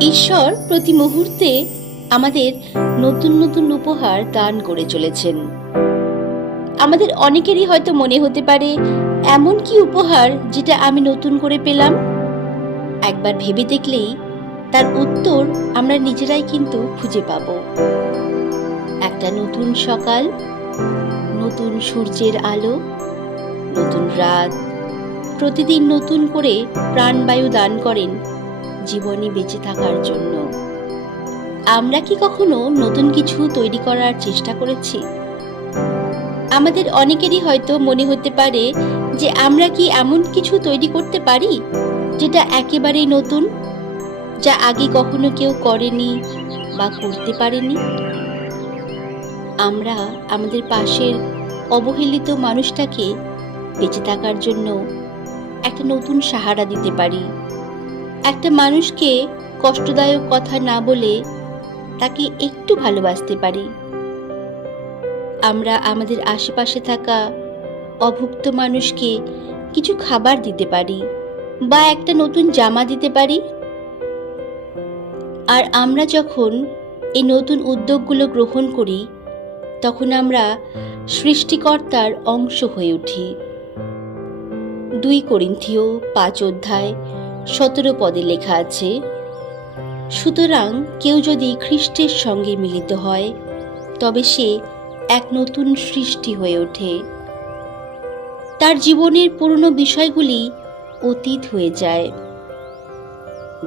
ঈশ্বর প্রতি মুহূর্তে আমাদের নতুন নতুন উপহার দান করে চলেছেন। আমাদের অনেকেরই হয়তো মনে হতে পারে, এমন কি উপহার যেটা আমি নতুন করে পেলাম? একবার ভেবে দেখলেই তার উত্তর আমরা নিজেরাই কিন্তু খুঁজে পাব। একটা নতুন সকাল, নতুন সূর্যের আলো, নতুন রাত, প্রতিদিন নতুন করে প্রাণবায়ু দান করেন জীবনে বেঁচে থাকার জন্য। আমরা কি কখনো নতুন কিছু তৈরি করার চেষ্টা করেছি? আমাদের অনেকেরই হয়তো মনে হতে পারে যে আমরা কি এমন কিছু তৈরি করতে পারি যেটা একেবারেই নতুন, যা আগে কখনো কেউ করেনি বা করতে পারেনি? আমরা আমাদের পাশের অবহেলিত মানুষটাকে বেঁচে থাকার জন্য একটা নতুন সাহারা দিতে পারি। একটা মানুষকে কষ্টদায়ক কথা না বলে তাকে একটু ভালোবাসতে পারি। আমরা আমাদের আশেপাশে থাকা অভুক্ত মানুষকে কিছু খাবার দিতে পারি বা একটা নতুন জামা দিতে পারি। আর আমরা যখন এই নতুন উদ্যোগগুলো গ্রহণ করি, তখন আমরা সৃষ্টিকর্তার অংশ হয়ে উঠি। দুই করিন্থিও পাঁচ অধ্যায় সতেরো পদে লেখা আছে, সুতরাং কেউ যদি খ্রিস্টের সঙ্গে মিলিত হয়, তবে সে এক নতুন সৃষ্টি হয়ে ওঠে। তার জীবনের পুরনো বিষয়গুলি অতীত হয়ে যায়।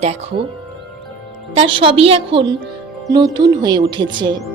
দেখো, তার সবই এখন নতুন হয়ে উঠেছে।